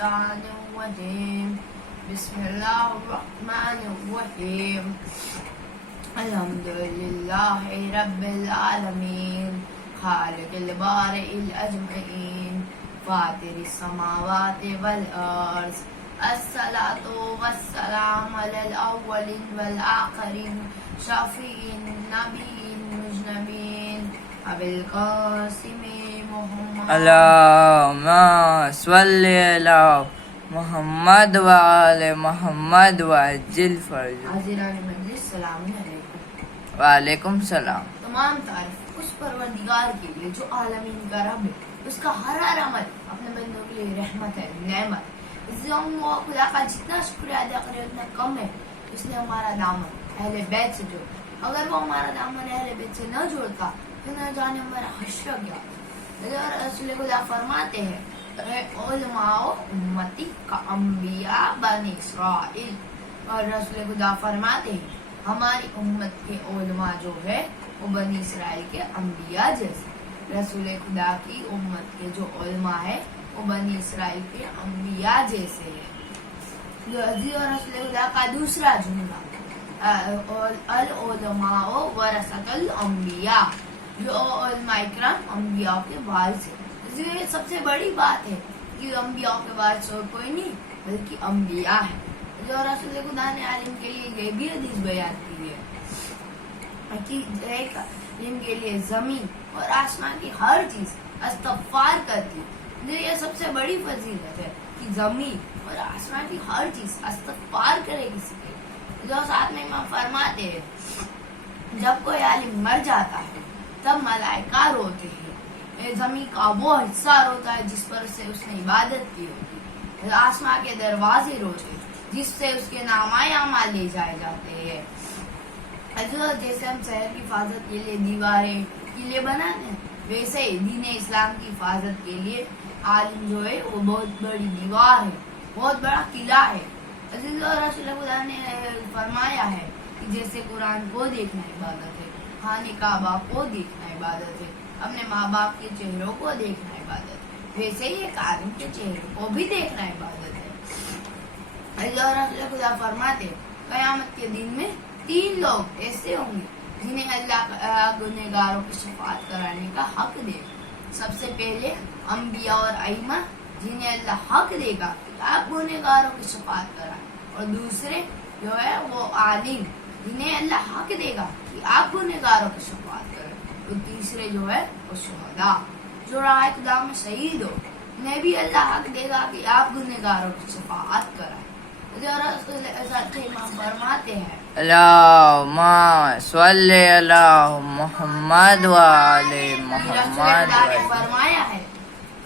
الشيطان الرجيم بسم الله الرحمن الرحيم الحمد لله رب العالمين خالق البارئ الأجمعين فاطر السماوات والأرض الصلاة والسلام على الأولين والآخرين شفيع النبيين المجنبين أبي القاسم محمد اللهم صل على محمد وآل محمد وعجل فرج حاضران مجلس سلام علیکم. وعلیکم السلام. تمام تعریف اس پروردگار کے لیے جو عالمین کا رب ہے. اس کا ہر عمل اپنے بندوں کے لیے رحمت ہے، نعمت. خدا کا جتنا شکریہ ادا کرے اتنا کم ہے. اس نے ہمارا دامن اہل بیت سے جوڑا. اگر وہ ہمارا دامن اہل بیت سے نہ جوڑتا تو نہ جانے ہمارا حشر کیا. رسول خدا فرماتے ہیں اے علماء امتی کا انبیاء بنی اسرائیل. اور رسول خدا فرماتے ہیں ہماری امت کے علماء جو ہے وہ بنی اسرائیل کے انبیاء جیسے. رسول خدا کی امت کے جو علماء ہے وہ بنی اسرائیل کے انبیاء جیسے ہے. اور رسول خدا کا دوسرا جملہ العلماء ورثۃ الانبیاء، جو علماء اکرام انبیاء کے وارث ہیں. یہ سب سے بڑی بات ہے کہ انبیاء کے وارث اور کوئی نہیں بلکہ انبیاء ہے. جو رسول خدا نے عالم کے لیے یہ بھی حدیث بیان کی ہے کہ ایک عالم کے لیے زمین اور آسمان کی ہر چیز استغفار کرتی. یہ سب سے بڑی فضیلت ہے کہ زمین اور آسمان کی ہر چیز استغفار کرے کسی کے. جو ساتھ میں امام فرماتے ہیں جب کوئی عالم مر جاتا ہے تب ملائکہ روتے ہیں. زمین کا وہ حصہ روتا ہے جس پر سے اس نے عبادت کی ہوتی. آسمان کے دروازے روتے جس سے اس کے نامۂ اعمال لے جائے جاتے ہیں. جیسے ہم شہر کی حفاظت کے لیے دیواریں قلعے بناتے ہیں ویسے ہی دین اسلام کی حفاظت کے لیے عالم جو ہے وہ بہت بڑی دیوار ہے، بہت بڑا قلعہ ہے. رسول خدا نے فرمایا ہے کہ جیسے قرآن کو دیکھنا عبادت ہے، خانہ کعبہ کو دیکھنا عبادت ہے، اپنے ماں باپ کے چہروں کو دیکھنا عبادت ہے، ویسے ہی ایک عالم کے چہروں کو بھی دیکھنا عبادت ہے. رسول خدا فرماتے قیامت کے دن میں 3 لوگ ایسے ہوں گے جنہیں اللہ گنہگاروں کی شفاعت کرانے کا حق دے. سب سے پہلے انبیاء اور ائمہ جنہیں اللہ حق دے گا کہ آپ گنہگاروں کی شفاعت کرائیں. اور دوسرے جو ہے وہ عالم جنہیں اللہ حق دے گا کہ آپ گنہگاروں کی شفاعت کریں. اور تیسرے جو ہے وہ شہداء جو راہ خدا میں شہید ہو، انہیں بھی اللہ حق دے گا کہ آپ گنہگاروں کی شفاعت کرائیں. امام فرماتے ہیں اللہم صل علی محمد وآل محمد. نے فرمایا ہے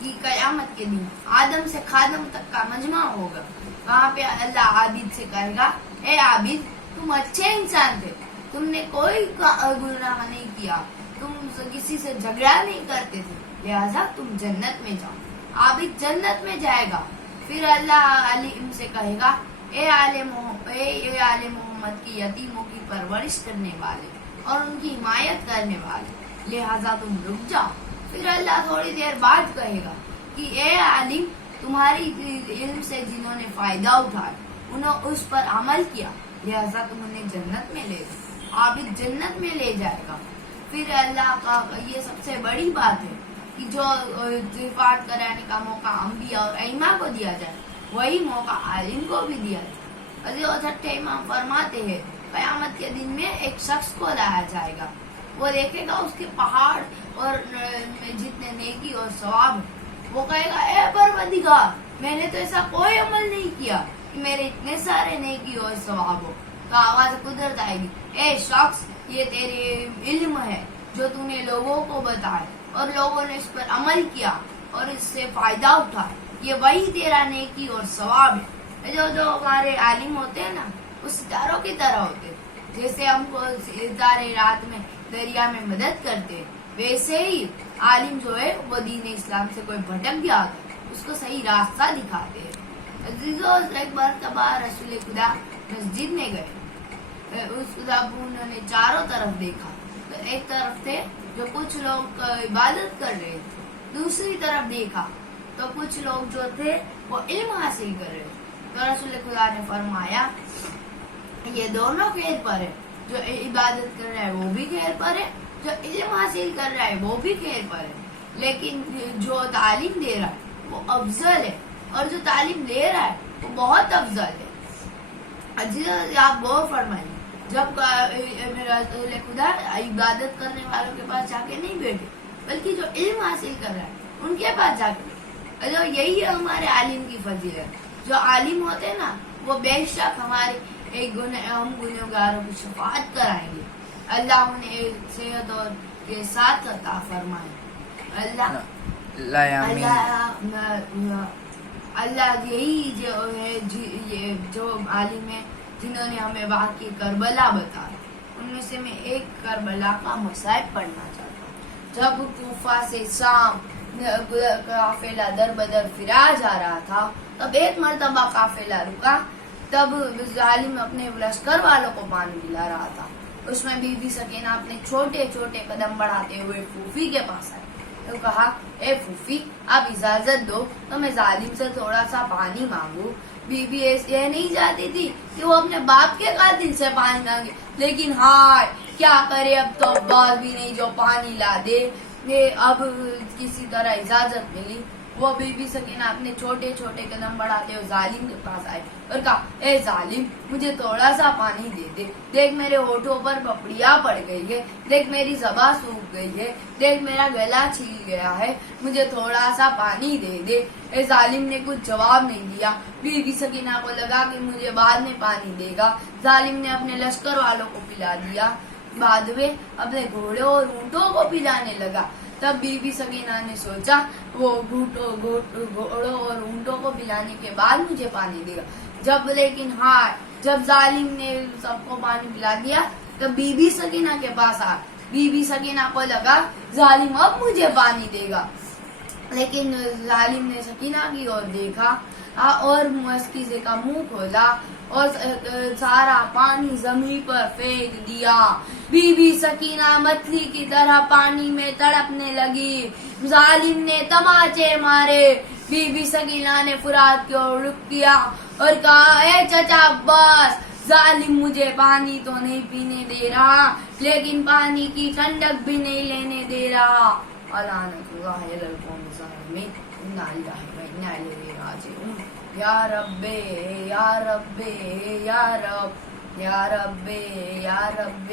کہ قیامت کے دن آدم سے خادم تک کا مجمع ہوگا. وہاں پہ اللہ عابد سے کہے گا اے عابد تم اچھے انسان تھے، تم نے کوئی گناہ نہیں کیا، تم کسی سے جھگڑا نہیں کرتے تھے، لہذا تم جنت میں جاؤ. عابد جنت میں جائے گا. پھر اللہ عالم سے کہے گا اے عالم محمد کی یتیموں کی پرورش کرنے والے اور ان کی حمایت کرنے والے، لہذا تم رک جاؤ. پھر اللہ تھوڑی دیر بعد کہے گا کہ اے عالم تمہاری علم سے جنہوں نے فائدہ اٹھایا انہوں اس پر عمل کیا، لہذا تم انہیں جنت میں لے جاؤ. عابد جنت میں لے جائے گا. پھر اللہ کا یہ سب سے بڑی بات ہے کہ جو شفاعت کرانے کا موقع انبیاء اور ائمہ کو دیا جائے وہی موقع عالم کو بھی دیا جائے. چھٹے امام فرماتے ہیں قیامت کے دن میں ایک شخص کو لایا جائے گا. وہ دیکھے گا اس کے پہاڑ اور جتنے نیکی اور ثواب ہے. وہ کہے گا اے پروردگار میں نے تو ایسا کوئی عمل نہیں کیا کہ میرے اتنے سارے نیکی اور ثواب ہو. تو آواز قدرت آئے گی اے شخص یہ تیرے علم ہے جو تم نے لوگوں کو بتائے اور لوگوں نے اس پر عمل کیا اور اس سے فائدہ اٹھایا، یہ وہی تیرا نیکی اور ثواب ہے. جو ہمارے عالم ہوتے ہیں نا وہ ستاروں کی طرح ہوتے ہیں. جیسے ہم کو ستارے رات میں دریا میں مدد کرتے ہیں ویسے ہی عالم جو ہے وہ دین اسلام سے کوئی بھٹک گیا ہوتا ہے اس کو صحیح راستہ دکھاتے ہیں. ایک مرتبہ رسول خدا مسجد میں گئے. اس خدا انہوں نے چاروں طرف دیکھا تو ایک طرف تھے جو کچھ لوگ عبادت کر رہے تھے، دوسری طرف دیکھا تو کچھ لوگ جو تھے وہ علم حاصل کر رہے تھے. تو رسول خدا نے فرمایا یہ دونوں خیر پر ہے, جو عبادت کر رہا ہے وہ بھی خیر پر ہے, جو علم حاصل کر رہا ہے وہ بھی خیر پر ہے, لیکن جو تعلیم دے رہا ہے وہ افضل ہے, اور جو تعلیم لے رہا ہے وہ بہت افضل ہے. آپ غور فرمائیں, جب میرا رسول خدا عبادت کرنے والوں کے پاس جا کے نہیں بیٹھے, بلکہ جو علم حاصل کر رہا ہے ان کے پاس جا کے, یہی ہے ہمارے عالم کی فضیلت. جو عالم ہوتے ہیں نا وہ بے شک ہمارے ہم گنہگاروں کی شفاعت کرائیں گے. اللہ انہیں صحت اور کے ساتھ عطا فرمائے. اللہ یہی جو ہے جو عالم ہے جنہوں نے ہمیں واقعی کربلا بتایا, ان میں سے میں ایک کربلا کا مصائب پڑھنا چاہتا ہوں. جب کوفہ سے شام قافلہ در بدر فرا جا رہا تھا, تب ایک مرتبہ قافلہ رکا. تب ظالم اپنے لشکر والوں کو پانی پلا رہا تھا. اس میں بی بی سکینہ اپنے چھوٹے چھوٹے قدم بڑھاتے ہوئے پھوپھی کے پاس آئی. تو کہا, اے پھوپھی آپ اجازت دو تو میں ظالم سے تھوڑا سا پانی مانگوں. بی بی یہ نہیں چاہتی تھی کہ وہ اپنے باپ کے قاتل سے پانی مانگے, لیکن ہائے کیا کرے, اب تو باپ بھی نہیں جو پانی لا دے. اب کسی طرح اجازت ملی. وہ بی بی سکینہ اپنے چھوٹے چھوٹے قدم بڑھاتے ہوئے ظالم کے پاس آئے اور کہا, اے ظالم مجھے تھوڑا سا پانی دے دے. دیکھ میرے ہونٹوں پر پپڑیاں پڑ گئی ہے, دیکھ میری زبان سوکھ گئی ہے, دیکھ میرا گلا چھیل گیا ہے, مجھے تھوڑا سا پانی دے دے. اے ظالم نے کچھ جواب نہیں دیا. بی بی سکینہ کو لگا کہ مجھے بعد میں پانی دے گا. ظالم نے اپنے لشکر والوں کو پلا دیا. بعد میں اپنے گھوڑوں اور اونٹوں کو پلانے لگا. تب بی بی سکینہ نے سوچا وہ گھوڑوں اور اونٹوں کو پلانے کے بعد مجھے پانی دے گا. جب ظالم نے سب کو پانی پلا دیا تب بی بی سکینہ کے پاس آ. بی بی سکینہ کو لگا ظالم اب مجھے پانی دے گا, لیکن ظالم نے سکینہ کی اور دیکھا اور مسکیزے کا منہ کھولا اور سارا پانی زمین پر پھینک دیا. بی بی سکینہ مچھلی کی طرح پانی میں تڑپنے لگی. ظالم نے تماچے مارے. بی بی سکینہ نے فرات کی اور رخ کیا اور کہا, اے چچا عباس, ظالم مجھے پانی تو نہیں پینے دے رہا, لیکن پانی کی ٹھنڈک بھی نہیں لینے دے رہا. یا رب یا رب یا رب یا رب یا رب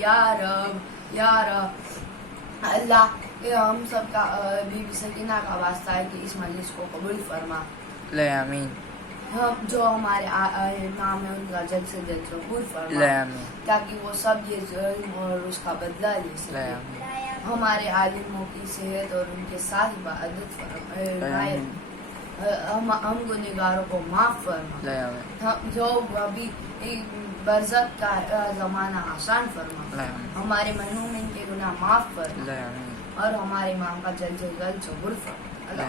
یا رب یا رب. اللہ ہم سب کا بی بی سکینہ کا واسطہ ہے کہ اس مجلس کو قبول فرما. آمین. جو ہمارے امام ہے ان کا جلد سے جلد قبول فرما, تاکہ وہ سب یہ ظلم اور اس کا بدلہ لے سکے. ہمارے عالموں کی صحت اور ان کے ساتھ عبادت فرما. ہم گنہگاروں کو معاف فرما. جو ابھی برزخ کا زمانہ آسان فرما. ہمارے مرحومین کے گناہ معاف فرما, اور ہمارے امام کا جلد سے جلد قبول فرما. اللہ